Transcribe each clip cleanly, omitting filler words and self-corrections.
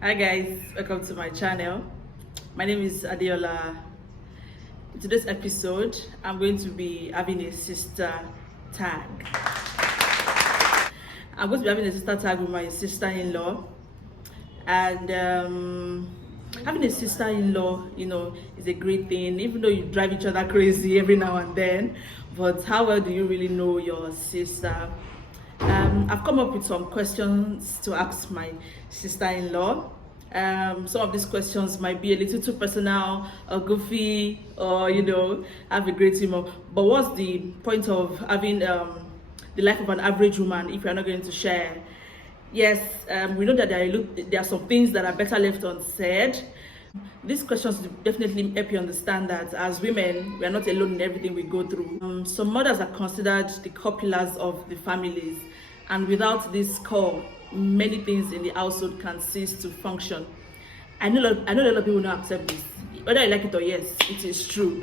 Hi guys, welcome to my channel. My name is Adeola. In today's episode, I'm going to be having a sister tag. I'm going to be having a sister tag with my sister-in-law, and having a sister-in-law, is a great thing. Even though you drive each other crazy every now and then, but how well do you really know your sister? I've come up with some questions to ask my sister-in-law. Some of these questions might be a little too personal or goofy, or have a great humor. But what's the point of having the life of an average woman if you're not going to share? Yes, we know that there are some things that are better left unsaid. These questions definitely help you understand that as women, we are not alone in everything we go through. Some mothers are considered the core pillars of the families, and without this core, many things in the household can cease to function. I know a lot of people don't accept this, whether I like it or yes, it is true.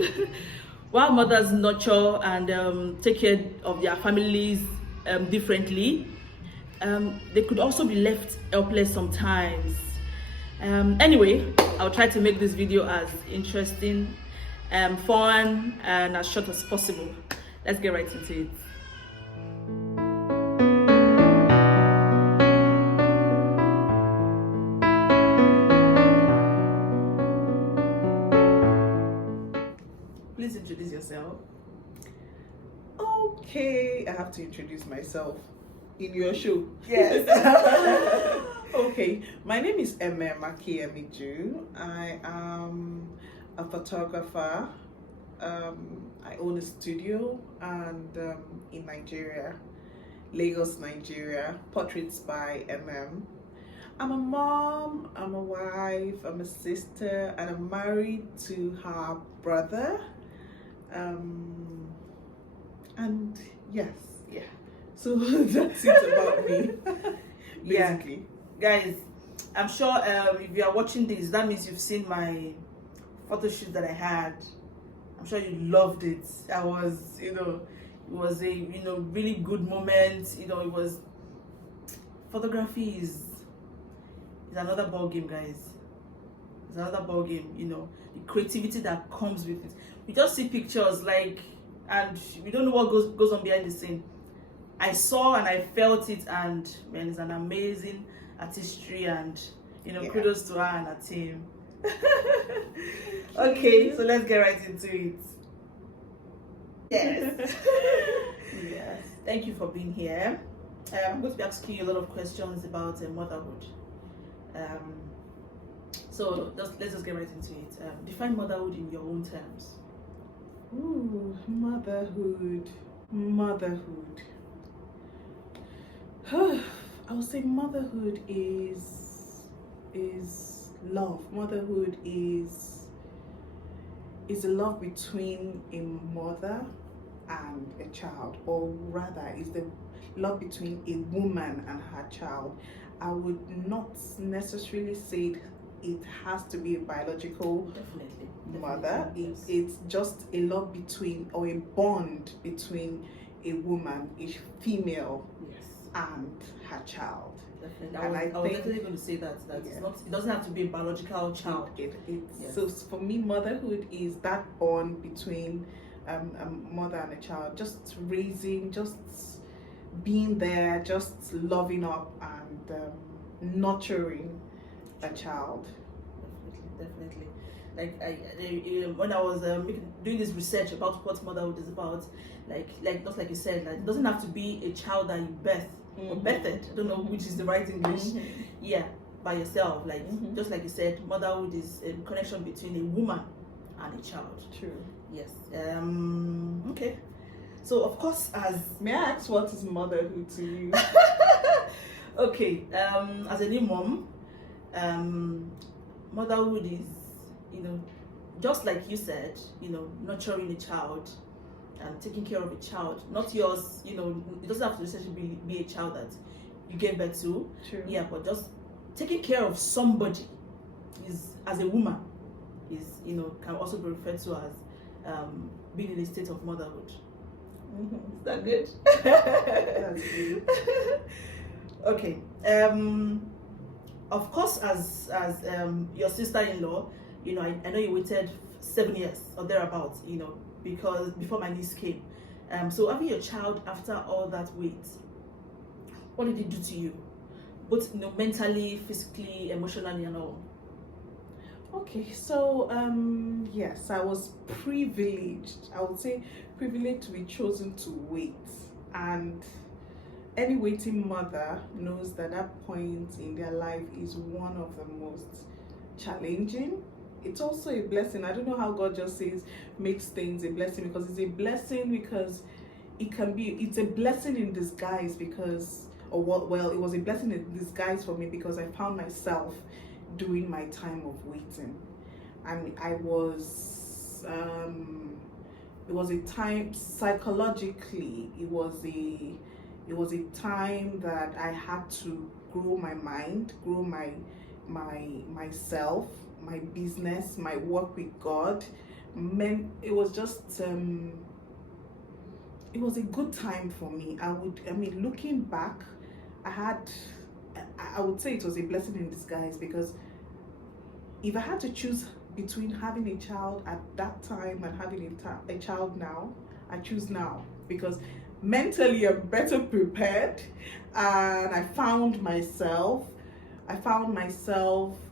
While mothers nurture and take care of their families differently, they could also be left helpless sometimes. Anyway, I'll try to make this video as interesting, fun, and as short as possible. Let's get right into it. Please introduce yourself. Okay, I have to introduce myself in your show. Yes. Okay, my name is Makiemiju. I am a photographer. I own a studio and in Nigeria, Lagos, Nigeria. Portraits by I'm a mom, I'm a wife, I'm a sister, and I'm married to her brother. And yes, yeah. So that's it about me. Basically. Guys, I'm sure if you are watching this, that means you've seen my photo shoot that I had. I'm sure you loved it. I was, it was a really good moment. It was photography is another ball game, guys. It's another ball game. The creativity that comes with it. We just see pictures and we don't know what goes on behind the scene. I saw and I felt it, and man, it's an amazing artistry, and kudos to her and her team. Okay, so let's get right into it. Yes. Yes. Thank you for being here. I'm going to be asking you a lot of questions about motherhood. So let's just get right into it. Define motherhood in your own terms. Ooh, motherhood. I would say motherhood is love. Motherhood is a love between a mother and a child, or rather is the love between a woman and her child. I would not necessarily say it has to be a biological mother. Yes. It's just a love between, or a bond between a woman, a female, Yes. and her child. Definitely. And I was definitely going to say that it's not. It doesn't have to be a biological child. Yes. So for me, motherhood is that bond between a mother and a child. Just raising, just being there, just loving up and nurturing a child. Definitely. When I was doing this research about what motherhood is about, just like you said, it doesn't have to be a child that you birth or birthed. I don't know which is the right English. Yeah, by yourself. Just like you said, motherhood is a connection between a woman and a child. True. Yes. Okay. So of course, may I ask, what is motherhood to you? Okay. As a new mom, motherhood is, just like you said, nurturing a child and taking care of a child, not yours. It doesn't have to necessarily be a child that you gave birth to. True. Yeah, but just taking care of somebody is, as a woman, is can also be referred to as being in a state of motherhood. Is that good? That's good. Okay. of course, as your sister-in-law, I know you waited 7 years or thereabouts, because before my niece came. So having your child after all that wait, what did it do to you? Both mentally, physically, emotionally, and all. Okay, so yes, I was privileged. I would say privileged to be chosen to wait, and any waiting mother knows that that point in their life is one of the most challenging. It's also a blessing. I don't know how God just says makes things a blessing, because it's a blessing because it's a blessing in disguise, because or what well it was a blessing in disguise for me, because I found myself during my time of waiting. And it was a time, psychologically, it was a time that I had to grow my mind, grow myself, my business, my work with God. It was just it was a good time for me. Looking back, I would say it was a blessing in disguise, because if I had to choose between having a child at that time and having a child now, I choose now, because mentally I'm better prepared, and I found myself,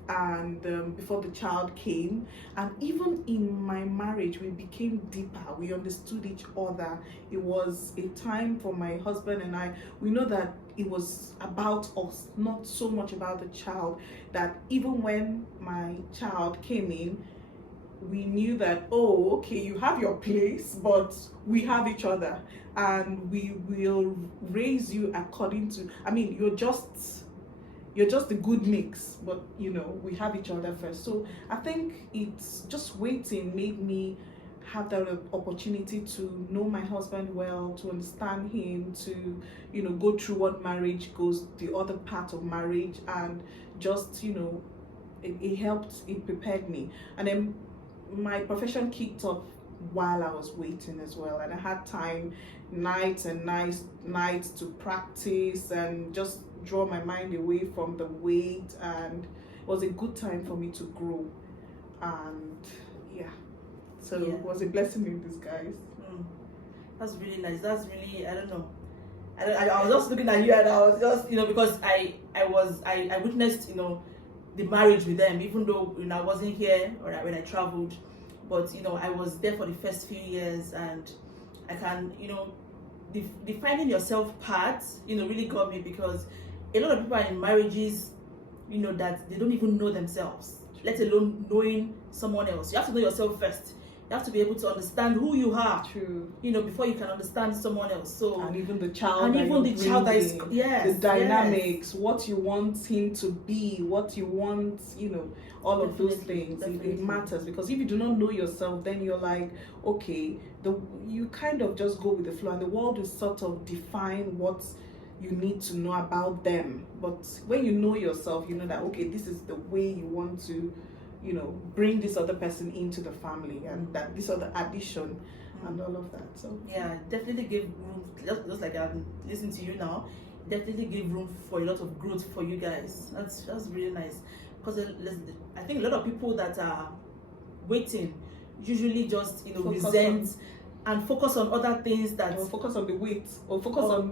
and before the child came, and even in my marriage, we became deeper. We understood each other. It was a time for my husband and I. We know that it was about us, not so much about the child. That even when my child came in, we knew that, oh, okay, you have your place, but we have each other, and we will raise you according to. You're just a good mix, but we have each other first. So I think it's just waiting made me have that opportunity to know my husband well, to understand him, to go through what marriage goes, the other part of marriage, and just it helped, it prepared me. And then my profession kicked off while I was waiting as well, and I had time, nights and nights to practice and just draw my mind away from the wait, and it was a good time for me to grow. And yeah, so Yeah. it was a blessing in disguise. That's really nice. That's really, I don't know. I was just looking at you, and I was just, because I witnessed, the marriage with them, even though I wasn't here or when I traveled, but I was there for the first few years, and I can, the finding yourself part, really got me, because a lot of people are in marriages, that they don't even know themselves, let alone knowing someone else. You have to know yourself first. You have to be able to understand who you are. True. Before you can understand someone else. So and even the child, and that even you're the child that is bringing, yes, the dynamics, yes. what you want him to be, what you want, all of those things. It matters, because if you do not know yourself, then you're like, okay, you kind of just go with the flow, and the world will sort of define what you need to know about them. But when you know yourself, you know that, okay, this is the way you want to bring this other person into the family, and that this other addition and all of that. So yeah, definitely give room, just like I'm listening to you now, definitely give room for a lot of growth for you guys. That's really nice, because I think a lot of people that are waiting usually just resent and focus on other things, that or focus on the weight, or focus on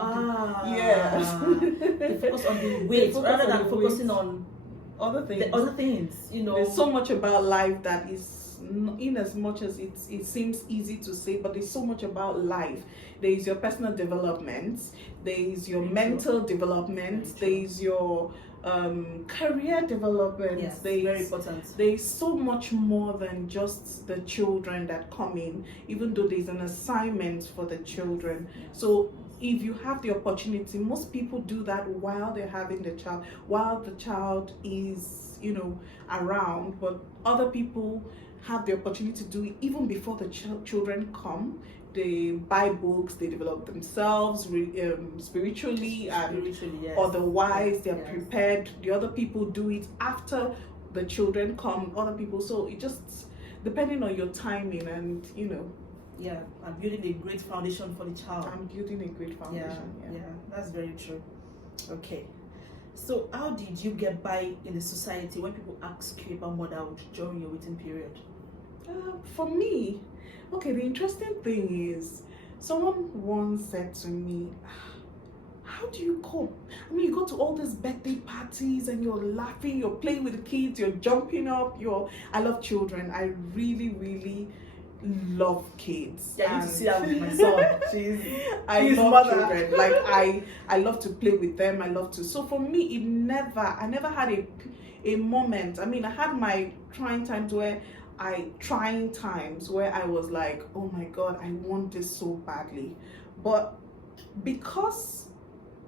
they focus on the weight rather than focusing on other things. There's so much about life that is, in as much as it seems easy to say, but there's so much about life. There is your personal development, there is your mental development, there is your career development. Yes, very important. There is so much more than just the children that come in, even though there's an assignment for the children. So if you have the opportunity, most people do that while they're having the child, while the child is around, but other people have the opportunity to do it even before the children come. They buy books, they develop themselves spiritually and yes. Otherwise they're prepared. The other people do it after the children come, other people. So it just depending on your timing, and yeah, I'm building a great foundation for the child. I'm building a great foundation. Yeah, that's very true. Okay, So how did you get by in the society when people ask you about motherhood during your waiting period? For me, okay, the interesting thing is, someone once said to me, how do you cope? I mean, you go to all these birthday parties and you're laughing, you're playing with the kids, you're jumping up, I love children. I really, really love kids. Yeah, you need to see that with my son. I She's love mother. children. Like I love to play with them. I love to. So for me, I never had a moment. I mean, I had my trying times where I was like, oh my God, I want this so badly. But because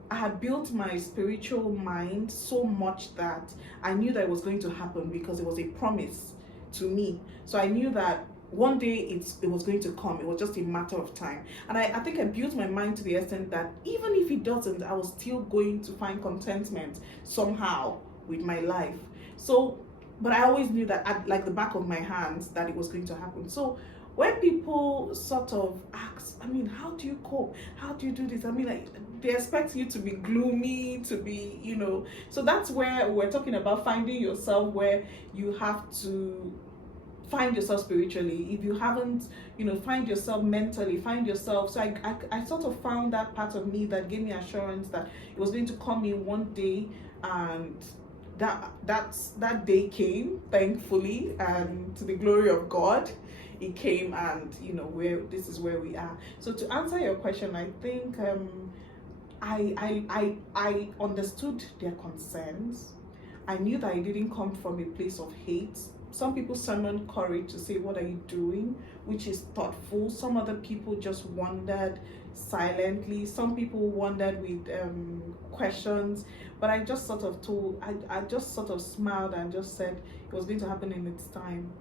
I had built my spiritual mind so much that I knew that it was going to happen because it was a promise to me. So I knew that one day it was going to come. It was just a matter of time. And I think I built my mind to the extent that even if it doesn't, I was still going to find contentment somehow with my life. So, but I always knew that at like the back of my hands that it was going to happen. So when people sort of ask, I mean, how do you cope? How do you do this? I mean, like, they expect you to be gloomy, to be, so that's where we're talking about finding yourself, where you have to find yourself spiritually. If you haven't, find yourself mentally, find yourself. So I sort of found that part of me that gave me assurance that it was going to come in one day, and that day came, thankfully, and to the glory of God. It came, and this is where we are. So to answer your question, I think I understood their concerns. I knew that it didn't come from a place of hate. Some people summoned courage to say, what are you doing? Which is thoughtful. Some other people just wondered silently. Some people wondered with questions. But I just sort of I just sort of smiled and just said it was going to happen in its time.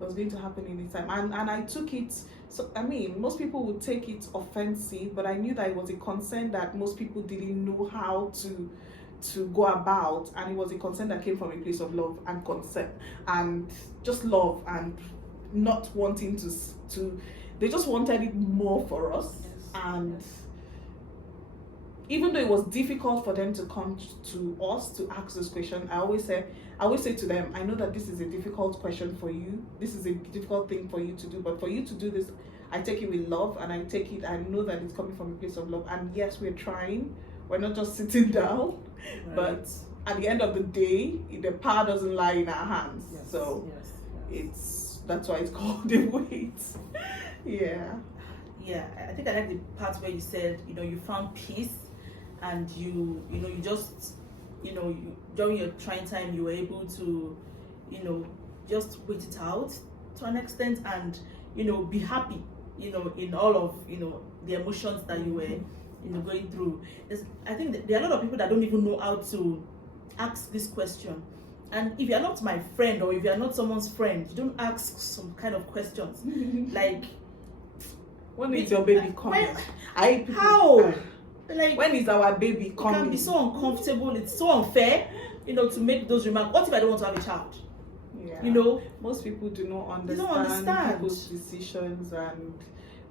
It was going to happen in its time. And I took it, so I mean, most people would take it offensive, but I knew that it was a concern that most people didn't know how to go about, and it was a concern that came from a place of love and concern, and just love, and not wanting to they just wanted it more for us. Yes. And even though it was difficult for them to come to us to ask this question, I always say to them, I know that this is a difficult question for you, this is a difficult thing for you to do, but for you to do this, I take it with love, and I know that it's coming from a place of love. And yes, we're trying, we're not just sitting down. Right. But at the end of the day, the power doesn't lie in our hands. Yes. So yes. That's why it's called a wait. Yeah, I think I like the part where you said, you found peace, and you just, during your trying time, you were able to, just wait it out to an extent, and be happy, in all of the emotions that you were going through. I think that there are a lot of people that don't even know how to ask this question. And if you're not my friend, or if you're not someone's friend, you don't ask some kind of questions. Like, when is your baby coming? How? Like, when is our baby coming? It can be so uncomfortable. It's so unfair, to make those remarks. What if I don't want to have a child? Yeah. Most people do not understand people's decisions, and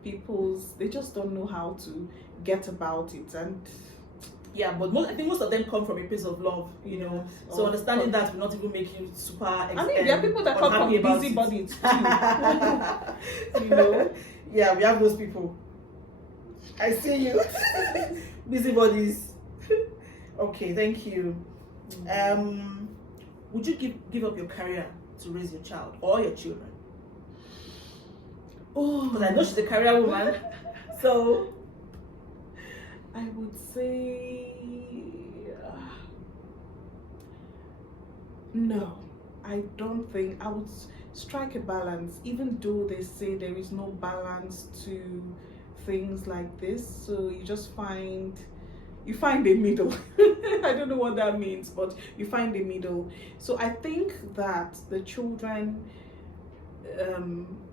they just don't know how to get about it. And yeah, but I think most of them come from a place of love, so understanding that will not even make you super I mean, there are people that come from busybodies too. Yeah, we have those people. I see you. Busybodies. Okay, thank you. Would you give up your career to raise your child or your children? Oh, because I know she's a career woman. So I would say no. I don't think I would strike a balance, even though they say there is no balance to things like this. So you just find a middle. I don't know what that means, but you find a middle. So I think that the children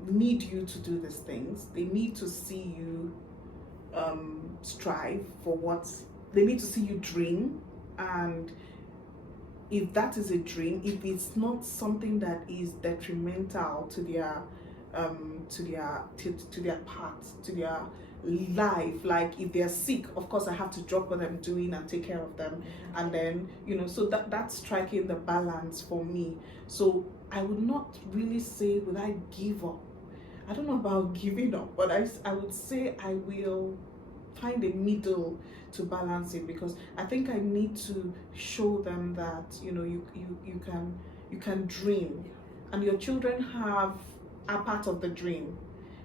need you to do these things. They need to see you strive for what they need to see you dream. And if that is a dream, if it's not something that is detrimental to their path, to their life. Like if they're sick, of course I have to drop what I'm doing and take care of them. And then, so that's striking the balance for me. So I would not really say would I give up. I don't know about giving up, but I would say I will find a middle to balance it, because I think I need to show them that you can dream, and your children are part of the dream.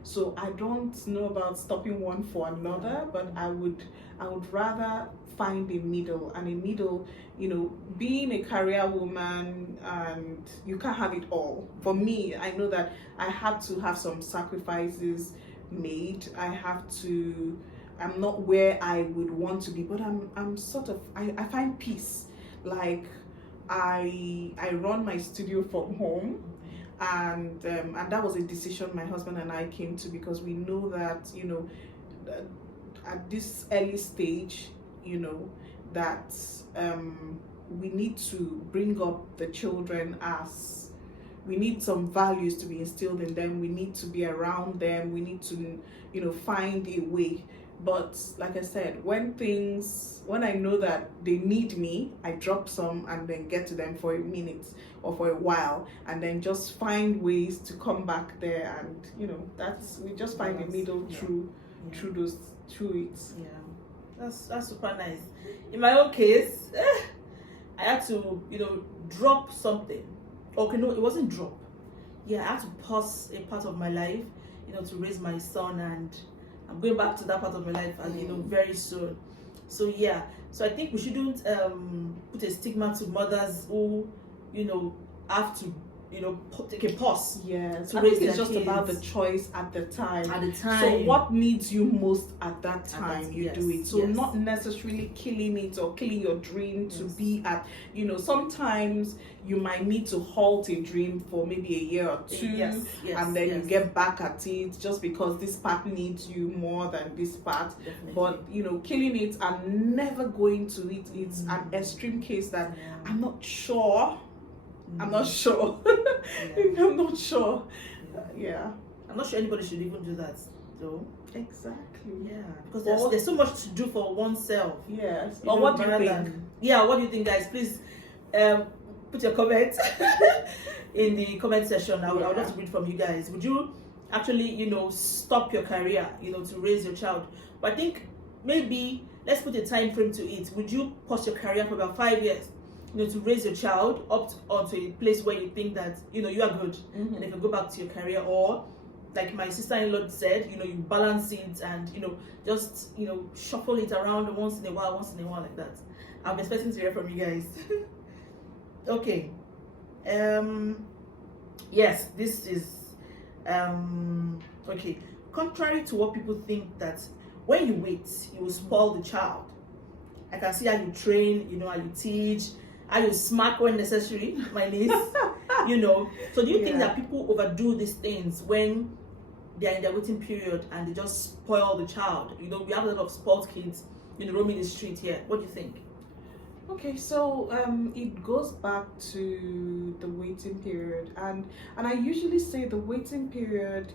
So I don't know about stopping one for another, but I would rather find a middle. And a middle, being a career woman, and you can't have it all. For me, I know that I had to have some sacrifices made. I'm not where I would want to be, but I'm sort of, I find peace. Like I run my studio from home, and that was a decision my husband and I came to, because we know that at this early stage, that we need to bring up the children, as we need some values to be instilled in them. We need to be around them. We need to find a way. But like I said, when I know that they need me, I drop some and then get to them for a minute or for a while, and then just find ways to come back there. And we just find a middle through it. Yeah, that's super nice. In my own case, I had to drop something. Okay, no, it wasn't drop. Yeah, I had to pause a part of my life to raise my son, and I'm going back to that part of my life, and very soon. So yeah, so I think we shouldn't put a stigma to mothers who have to take a pause. Yes, to I raise think it's their just kids. about the choice at the time. At the time. So what needs you most at that time, you yes, do it. So yes. not necessarily killing it or killing your dream to be at, sometimes you might need to halt a dream for maybe a year or two, and then you get back at it, just because this part needs you more than this part. Definitely. But killing it and never going to it, it's an extreme case that I'm not sure. I'm not sure. I'm not sure. I'm not sure anybody should even do that, though. Exactly. Yeah, because there's so much to do for oneself. Yes. Or what do you think? What do you think, guys? Please put your comments in the comment section. I would love to read from you guys. Would you actually, stop your career, to raise your child? But I think maybe let's put a time frame to it. Would you pause your career for about 5 years? To raise your child up onto a place where you think that you are good, and you can go back to your career, or like my sister-in-law said, you balance it and just shuffle it around once in a while like that. I'm expecting to hear from you guys. Okay. Yes, this is okay. Contrary to what people think, that when you wait, you will spoil the child. I can see how you train, how you teach, how you smack when necessary, my niece, So do you think that people overdo these things when they're in their waiting period and they just spoil the child? We have a lot of sports kids, roaming the street here. What do you think? Okay, so it goes back to the waiting period, and I usually say the waiting period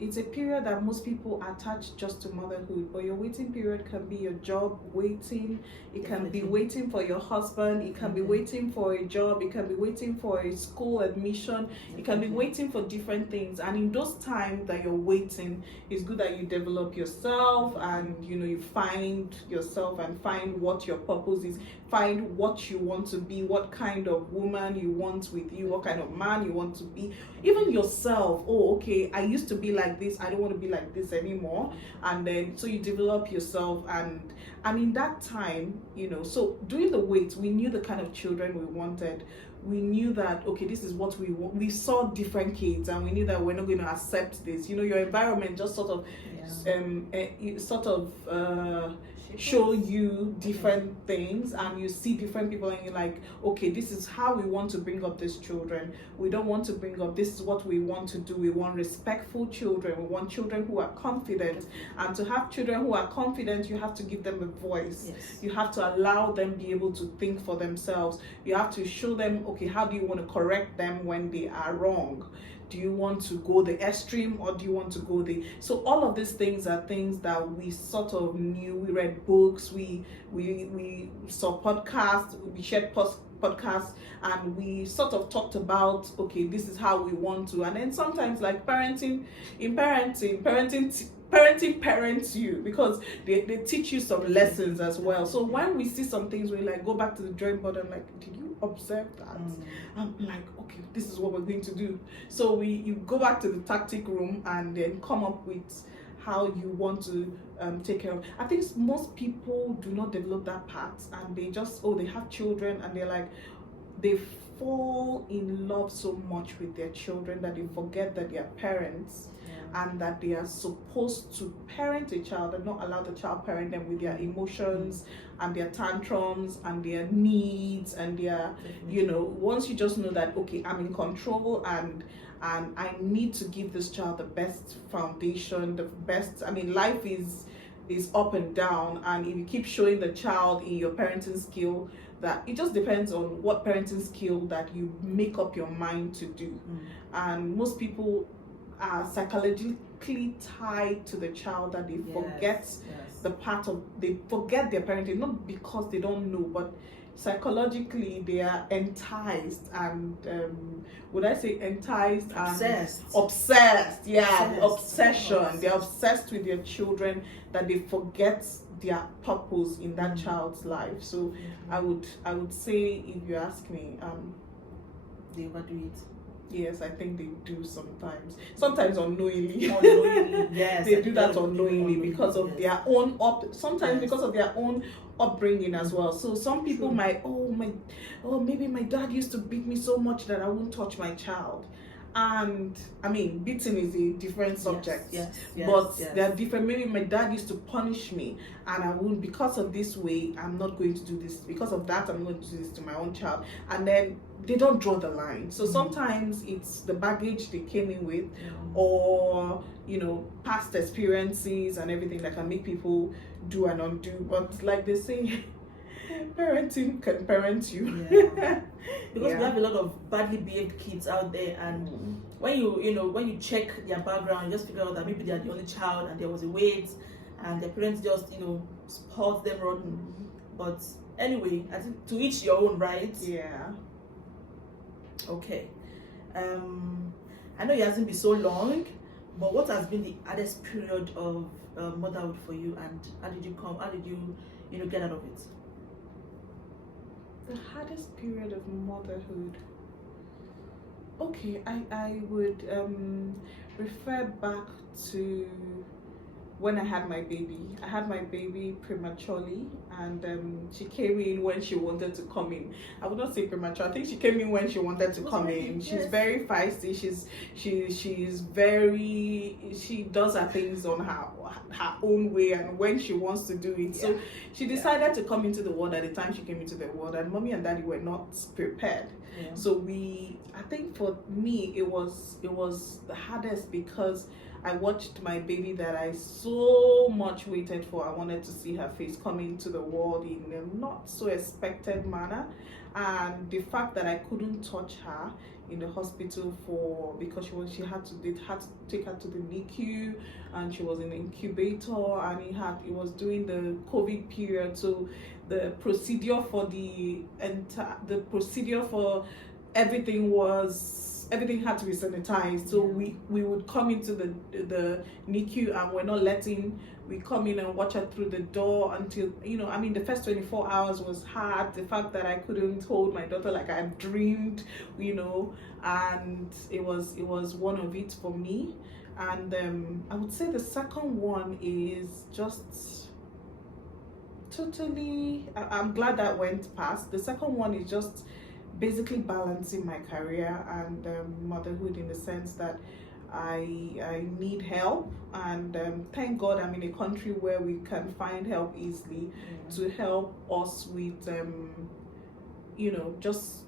it's a period that most people attach just to motherhood, but your waiting period can be your job waiting, it can be waiting for your husband, it can be waiting for a job, it can be waiting for a school admission, it can be waiting for different things. And in those times that you're waiting, it's good that you develop yourself, and you find yourself and find what your purpose is, find what you want to be, what kind of woman you want with you, what kind of man you want to be, even yourself. Oh, okay, I used to be like this, I don't want to be like this anymore. And then so you develop yourself, and in that time, so during the wait, we knew the kind of children we wanted. We knew that, okay, this is what we want. We saw different kids, and we knew that we're not going to accept this. Your environment just sort of show you different things, and you see different people, and you're like, okay, this is how we want to bring up these children. We don't want to bring up, this is what we want to do. We want respectful children. We want children who are confident, and to have children who are confident, you have to give them a voice. You have to allow them be able to think for themselves. You have to show them, okay, how do you want to correct them when they are wrong? Do you want to go the extreme, or do you want to go the... So all of these things are things that we sort of knew. We read books, we saw podcasts, we shared podcasts, and we sort of talked about, okay, this is how we want to. And then sometimes, like parenting parents you, because they teach you some lessons as well. So when we see some things, we like go back to the drawing board and like, did you observe that? I'm like, okay, this is what we're going to do. So you go back to the tactic room and then come up with how you want to take care of. I think most people do not develop that part, and they just, they have children, and they're like, they fall in love so much with their children that they forget that they are parents, and that they are supposed to parent a child and not allow the child parent them with their emotions and their tantrums and their needs and their, once you just know that, okay, I'm in control, and I need to give this child the best foundation, the best, life is up and down, and if you keep showing the child in your parenting skill, that it just depends on what parenting skill that you make up your mind to do. And most people are psychologically tied to the child that they forget the part of, they forget their parenting, not because they don't know, but psychologically they are enticed and would I say enticed, obsessed, obsession. They're obsessed with their children that they forget their purpose in that child's life. So I would say, if you ask me, they overdo it. Yes, I think they do sometimes unknowingly. Yes, they do that unknowingly because of their own because of their own upbringing as well. So some people might, maybe my dad used to beat me so much that I won't touch my child. And beating is a different subject, but they're different. Maybe my dad used to punish me, and I won't, because of this way, I'm not going to do this. Because of that, I'm going to do this to my own child. And then they don't draw the line. So sometimes it's the baggage they came in with, or past experiences and everything that can make people do and undo. But like they say, parenting can parent you. Because we have a lot of badly behaved kids out there, and when you check their background, you just figure out that maybe they are the only child and there was a wait, and their parents just spoiled them rotten. But anyway, I think to each your own, right? Okay. I know it hasn't been so long, but what has been the hardest period of motherhood for you, and how did you get out of it? The hardest period of motherhood. Okay, I would refer back to when I had my baby. I had my baby prematurely, and she came in when she wanted to come in. I would not say premature. I think she came in when she wanted to come in. She's very feisty. She does her things on her own way and when she wants to do it. So she decided to come into the world at the time she came into the world, and mommy and daddy were not prepared. So I think for me it was the hardest, because I watched my baby that I so much waited for. I wanted to see her face come into the world in a not so expected manner, and the fact that I couldn't touch her in the hospital because they had to take her to the NICU, and she was in the incubator, and it was during the COVID period. So the procedure for everything had to be sanitized. So we would come into the NICU, and we come in and watch her through the door until, the first 24 hours was hard. The fact that I couldn't hold my daughter like I dreamed, and it was one of it for me. And I would say the second one is just totally, I'm glad that went past. The second one is just basically balancing my career and motherhood, in the sense that I need help, and thank God I'm in a country where we can find help easily to help us with just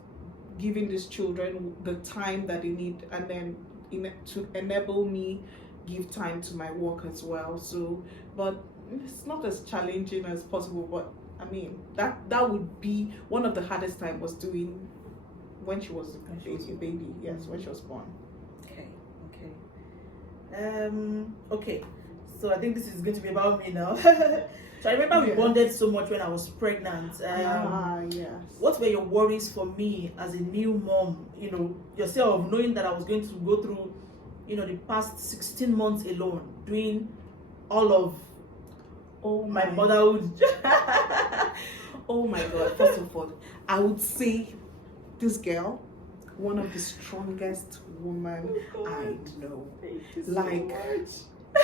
giving these children the time that they need, and then to enable me give time to my work as well. So, but it's not as challenging as possible, but that would be one of the hardest time, was doing when she was a baby, when she was born. Okay. Okay. So I think this is going to be about me now. So I remember we Yes. bonded so much when I was pregnant. Yes. What were your worries for me as a new mom? You know, yourself knowing that I was going to go through, you know, the past 16 months alone, doing all of my motherhood. Oh my God. First of all, I would say this girl, one of the strongest women I know. Like,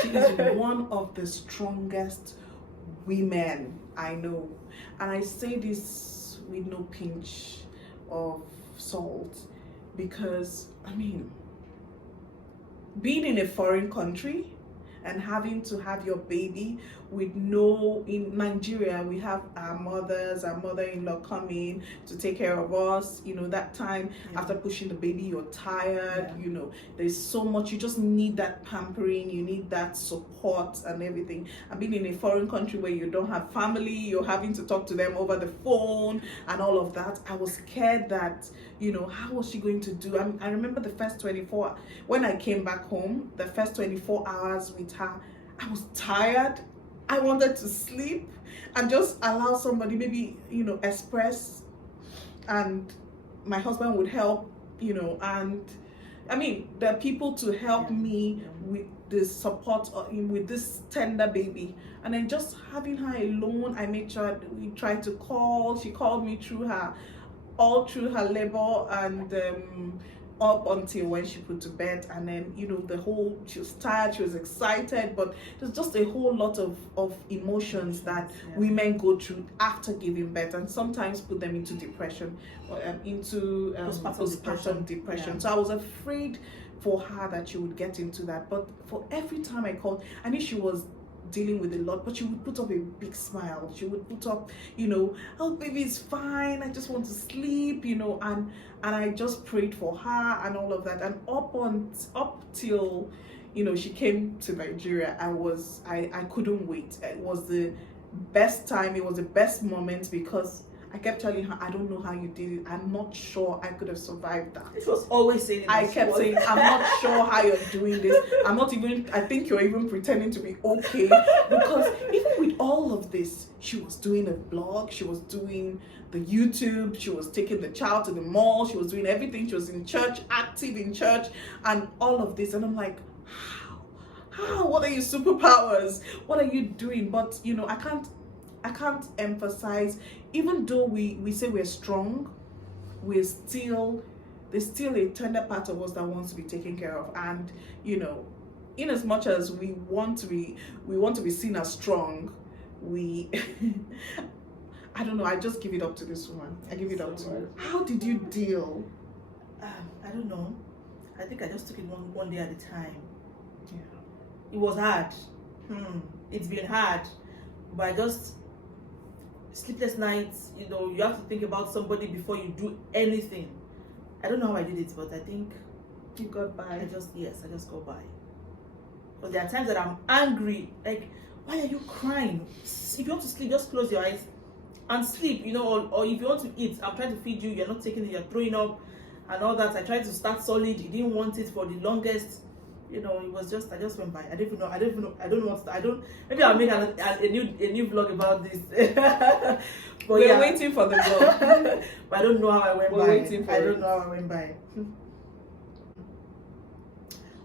she is one of the strongest women I know. And I say this with no pinch of salt because, I mean, being in a foreign country and having to have your baby with no, in Nigeria we have our mother-in-law coming to take care of us, you know, that time after pushing the baby you're tired, you know, there's so much, you just need that pampering, you need that support and everything. And being in a foreign country where you don't have family, you're having to talk to them over the phone and all of that, I was scared that, you know, how was she going to do? I remember the first 24, when I came back home, the first 24 hours with her, I was tired. I wanted to sleep and just allow somebody, maybe, you know, express, and my husband would help, you know, and I mean, there are people to help me with the support with this tender baby. And then just having her alone, I made sure we tried to call. She called me all through her labor and up until when she put to bed. And then, you know, she was tired, she was excited, but there's just a whole lot of emotions that women go through after giving birth, and sometimes put them into depression, into postpartum depression. So I was afraid for her that she would get into that. But for every time I called, I knew she was dealing with a lot, but she would put up a big smile. She would put up, you know, oh, baby, it's fine, I just want to sleep, you know, and I just prayed for her and all of that. And up till, you know, she came to Nigeria, I couldn't wait. It was the best time, it was the best moment, because I kept telling her, I don't know how you did it. I'm not sure I could have survived that. She was always saying it. I kept saying, I'm not sure how you're doing this. I think you're even pretending to be okay. Because even with all of this, she was doing a blog, she was doing the YouTube, she was taking the child to the mall, she was doing everything. She was in church, active in church, and all of this. And I'm like, how? What are your superpowers? What are you doing? But, you know, I can't emphasize, even though we say we're strong, there's still a tender part of us that wants to be taken care of. And, you know, in as much as we want to be seen as strong, we I don't know, I just give it up to this woman. I give it up to her. How did you deal? I don't know. I think I just took it one day at a time. Yeah. It was hard. It's been hard, but I just, sleepless nights, you know, you have to think about somebody before you do anything. I don't know how I did it, but I think You got by. I just got by. But there are times that I'm angry, like, why are you crying? If you want to sleep, just close your eyes and sleep, you know, or if you want to eat, I'm trying to feed you, you're not taking it, you're throwing up and all that. I tried to start solid, he didn't want it for the longest, you know. It was just, I just went by. I don't know. Maybe I'll make a new vlog about this. But We're waiting for the vlog. But I don't know how I went by. I don't know how I went by.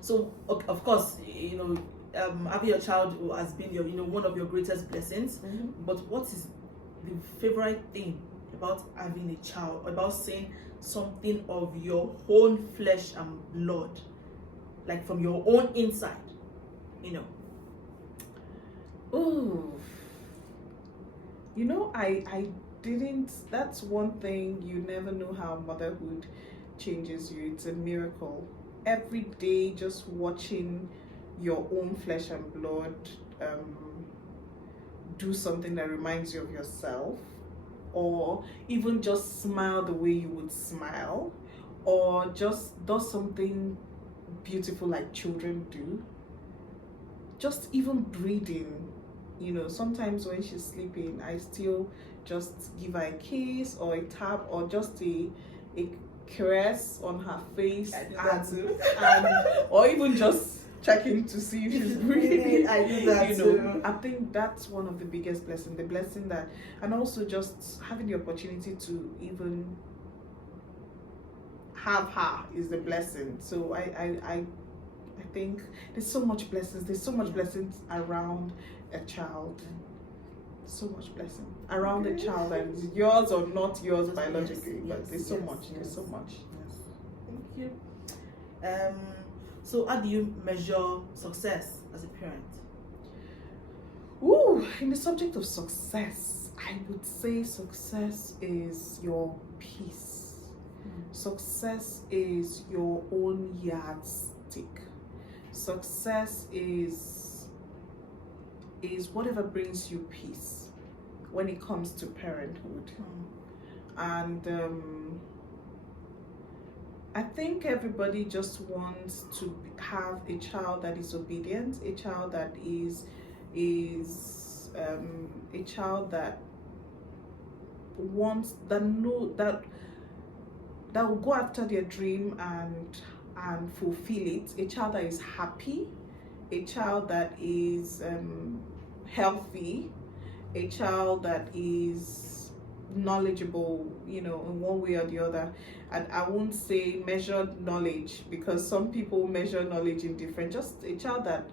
So of course, you know, having your child has been your, you know, one of your greatest blessings. But what is the favorite thing about having a child, about seeing something of your own flesh and blood, like from your own inside, you know? Ooh, you know, I didn't, that's one thing, you never know how motherhood changes you. It's a miracle. Every day, just watching your own flesh and blood do something that reminds you of yourself, or even just smile the way you would smile, or just does something beautiful like children do. Just even breathing, you know, sometimes when she's sleeping, I still just give her a kiss or a tap or just a caress on her face, I do that too. or even just checking to see if she's breathing. I do that You too. know, I think that's one of the biggest blessings. The blessing that, and also just having the opportunity to even have her is the blessing. So I think there's so much blessings. There's so much blessings around a child. So much blessing around a child, and it's yours or not yours biologically, but there's so much. There's so much. Yes. Thank you. So how do you measure success as a parent? Ooh, in the subject of success, I would say success is your peace. Success is your own yardstick. Success is whatever brings you peace when it comes to parenthood. And I think everybody just wants to have a child that is obedient, a child that is a child that wants that will go after their dream and fulfill it, a child that is happy, a child that is healthy, a child that is knowledgeable, in one way or the other. And I won't say measured knowledge, because some people measure knowledge in different, just a child that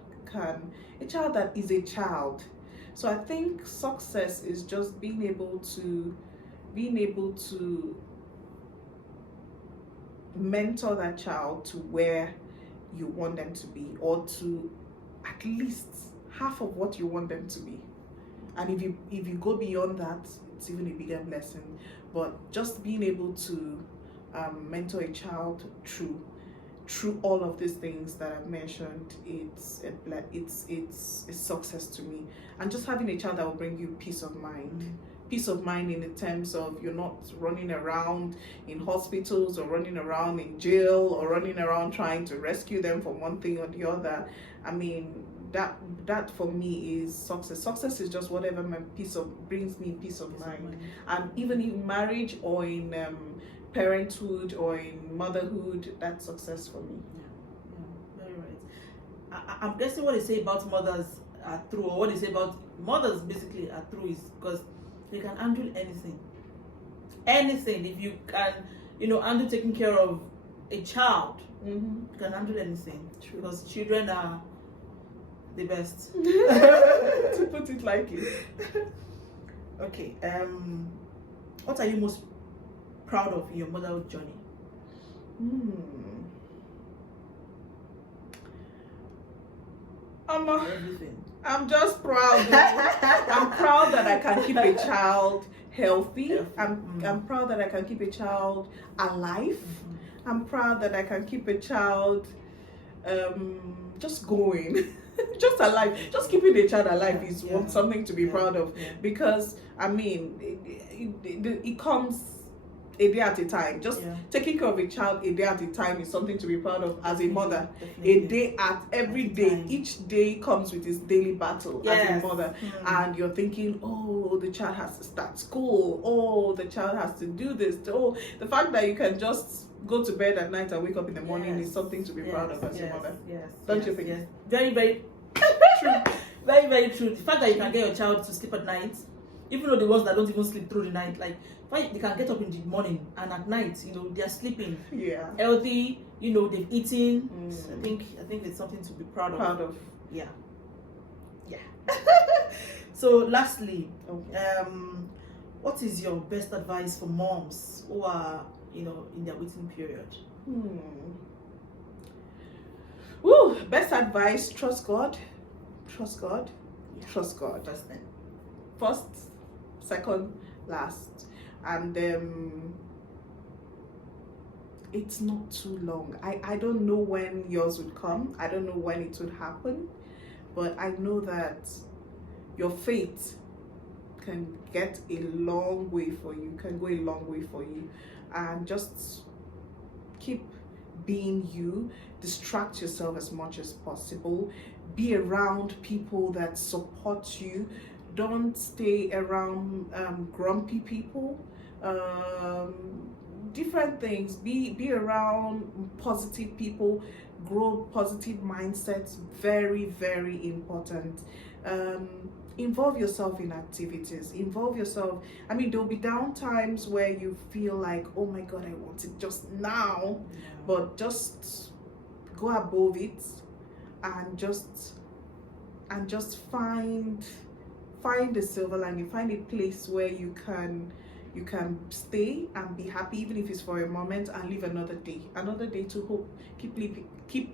is a child. So I think success is just being able to mentor that child to where you want them to be, or to at least half of what you want them to be. And if you go beyond that, it's even a bigger blessing. But just being able to mentor a child through all of these things that I've mentioned, it's a success to me. And just having a child that will bring you peace of mind. Peace of mind in the terms of you're not running around in hospitals, or running around in jail, or running around trying to rescue them from one thing or the other. I mean, that for me is success. Success is just whatever brings me peace of mind. And even in marriage, or in parenthood, or in motherhood, that's success for me. Yeah, very right. I'm guessing what they say about mothers are true, or what they say about mothers basically are true, is because they can handle anything. If you can, handle taking care of a child, you can handle anything. True. Because children are the best. To put it lightly. Okay. What are you most proud of in your motherhood journey? Everything. I'm just proud. I'm proud that I can keep a child healthy. I'm proud that I can keep a child alive. I'm proud that I can keep a child just going. Just alive. Just keeping a child alive is something to be proud of. Because I mean, it comes a day at a time. Just taking care of a child a day at a time is something to be proud of as a mother. A day at every day. Each day comes with its daily battle as a mother. And you're thinking, oh, the child has to start school. Oh, the child has to do this. Oh, the fact that you can just go to bed at night and wake up in the morning is something to be proud of as a mother. Don't you think? Yes. Very, very true. Very, very true. The fact that you can get your child to sleep at night, even though the ones that don't even sleep through the night, like they can get up in the morning, and at night, they are sleeping. Healthy, they've eaten. I think it's something to be proud of. Yeah. So lastly, what is your best advice for moms who are in their waiting period? Best advice: trust God. Trust God. Trust God. First, second, last. And it's not too long. I don't know when yours would come. I don't know when it would happen. But I know that your faith can get a long way for you, can go a long way for you. And just keep being you. Distract yourself as much as possible. Be around people that support you. Don't stay around grumpy people. different things. Be around positive people, grow positive mindsets. Very, very important. Involve yourself in activities. Involve yourself. I mean, there'll be down times where you feel like, oh my God, I want it just now, but just go above it and just find the silver lining. Find a place where you can stay and be happy, even if it's for a moment, and live another day to hope. Keep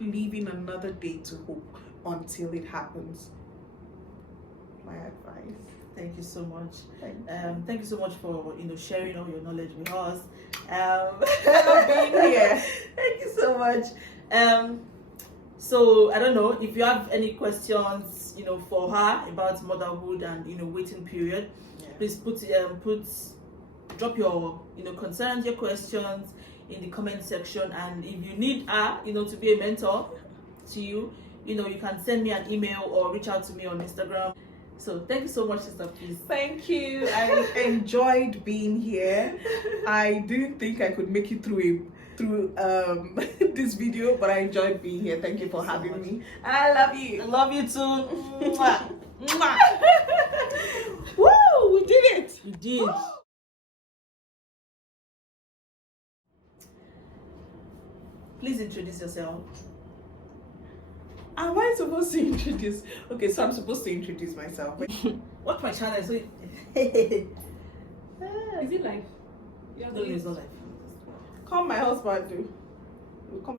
living another day to hope until it happens. My advice. Thank you so much. Thank You so much for sharing all your knowledge with us. being here. Thank you so much. So I don't know if you have any questions, for her about motherhood and waiting period. Yeah. Please drop your concerns, your questions in the comment section. And if you need her, to be a mentor to you, you can send me an email or reach out to me on Instagram. So thank you so much, sister. Please. Thank you. I enjoyed being here. I didn't think I could make it through this video, but I enjoyed being here. Thank you for having me. I love you. I love you too. Mwah. Mwah. Woo! We did it. You did. Please introduce yourself. Am I supposed to introduce? Okay, so I'm supposed to introduce myself. Watch my channel. So Is it live? no, it's not live. Call my husband, do. Come